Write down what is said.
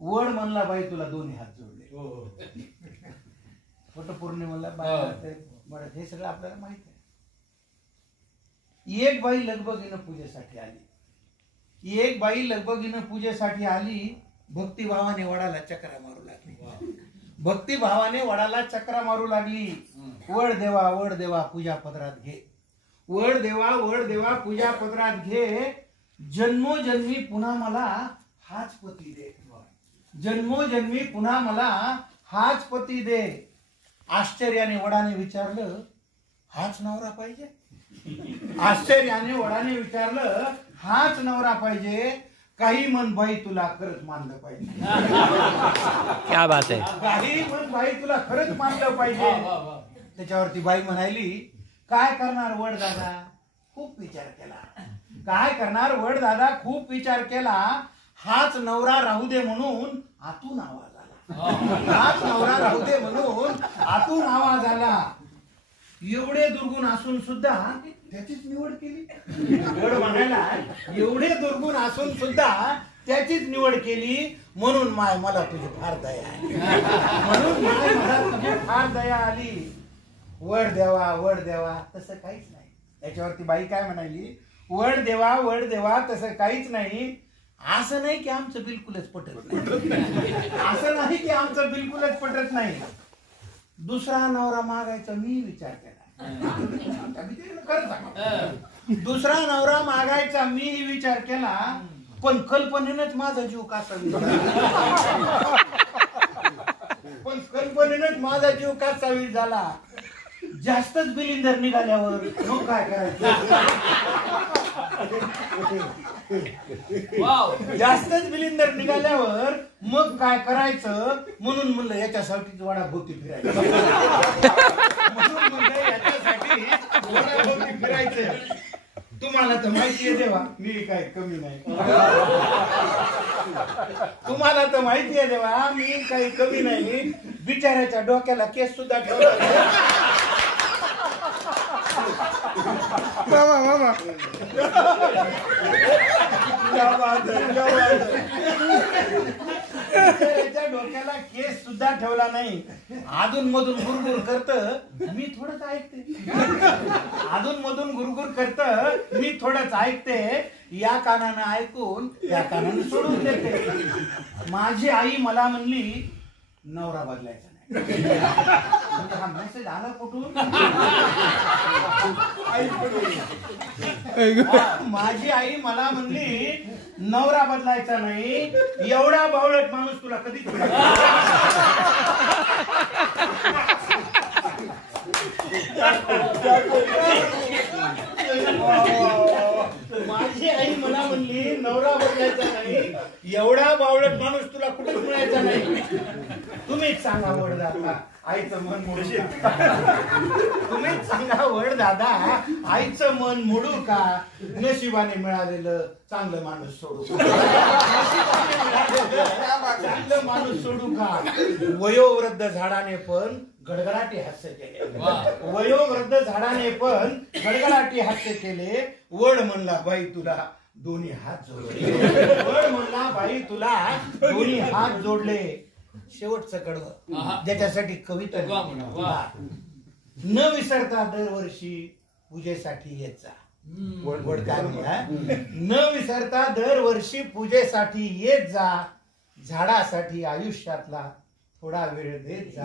वड म्हणला बाई तुला दोन्ही हात जोडले. वटपौर्णिमेला बाई हे सगळं आपल्याला माहित आहे. एक बाई लगबगीनं पूजेसाठी आली. एक बाई लगबगीनं पूजेसाठी आली. भक्तिभावाने वडाला चक्रा मारू लागली. भक्तिभावाने वडाला चक्रा मारू लागली. वड देवा पूजा पदरात घे. वड देवा पूजा पदरात घे. जन्मोजन्मी पुन्हा मला हाच पती दे. जन्मोजन्मी पुन्हा मला हाच पती दे. आश्चर्याने वडाने विचारलं, हाच नवरा पाहिजे? आश्चर्याने वडाने विचारलं, हाच नवरा पाहिजे? काही मन बाई तुला खरंच मानलं पाहिजे. क्या बात आहे. काही मन बाई तुला खरंच मानलं पाहिजे. त्याच्यावरती बाई म्हणाली, काय करणार वड दादा? खूप विचार केला. काय करणार वड दादा? खूप विचार केला. हाच नवरा राहू दे म्हणून आतून आवाज आला. हाच नवरा राहू दे म्हणून आतून आवाज आला. एवढे दुर्गुण असून सुद्धा त्याचीच निवड केली. वड म्हणायला एवढे दुर्गुण असून सुद्धा त्याचीच निवड केली. म्हणून माय मला तुझी फार दया आली. म्हणून माय मला तुझी फार दया आली. वड देवा तसं काहीच नाही. त्याच्यावरती बाई काय म्हणाली, वड देवा तसं काहीच नाही. असं नाही की आमचं बिलकुलच पटत नाही. असं नाही की आमचं बिलकुलच पटत नाही. दुसरा नवरा मागायचा मी विचार केला. दुसरा नवरा मागायचा मी विचार केला. पण कल्पनेनंच माझा जीव कासा पण कल्पनेनंच माझा जीव कासावीर झाला. जास्तच बिलिंदर निघाल्यावर मग काय करायचं? जास्तच बिलिंदर निघाल्यावर मग काय करायचं? म्हणून म्हणलं याच्यासाठीच वडाभोवती फिरायचं. म्हणून म्हणलं याच्यासाठी वडाभोवती फिरायचं. तुम्हाला तर माहिती आहे देवा मी काय कमी नाही. तुम्हाला तर माहिती आहे देवा मी काही कमी नाही. बिचाऱ्याच्या डोक्याला केस सुद्धा ठेवला. मामा डोक्याला केस सुद्धा ठेवला नाही. अधून मधून गुरगुर करत मी थोडंच ऐकते. अधून मधून गुरगुर करत मी थोडंच ऐकते. या कानानं ऐकून या कानानं सोडून देते. माझी आई मला म्हणली नवरा बदलायचा नाही. हा मेसेज आला कुठून? माझी आई मला म्हणली नवरा बदलायचा नाही. एवढा बावळट माणूस तुला कधीच माझी आई मला म्हणली नवरा बदलायचा नाही. एवढा बावळट माणूस तुला कुठेच मिळायचा नाही. तुम्हीच सांगा वड दादा आईचं मन मोडू. तुम्हीच सांगा वड दादा आईचं मन मोडू का? नशिबाने मिळालेलं चांगलं माणूस सोडू का? चांगलं माणूस सोडू का? वयोवृद्ध झाडाने पण गडगडाटी हास्य केले. वयोवृद्ध झाडाने पण गडगडाटी हास्य केले. वड म्हणला बाई तुला दोन्ही हात जोडले. वड म्हणला बाई तुला दोन्ही हात जोडले. शेवटचं कडवं ज्याच्यासाठी कविता न विसरता दरवर्षी पूजेसाठी येत जा. वड काय म्हणा, न विसरता दरवर्षी पूजेसाठी येत जा. झाडासाठी आयुष्यातला थोडा वेळ देत जा.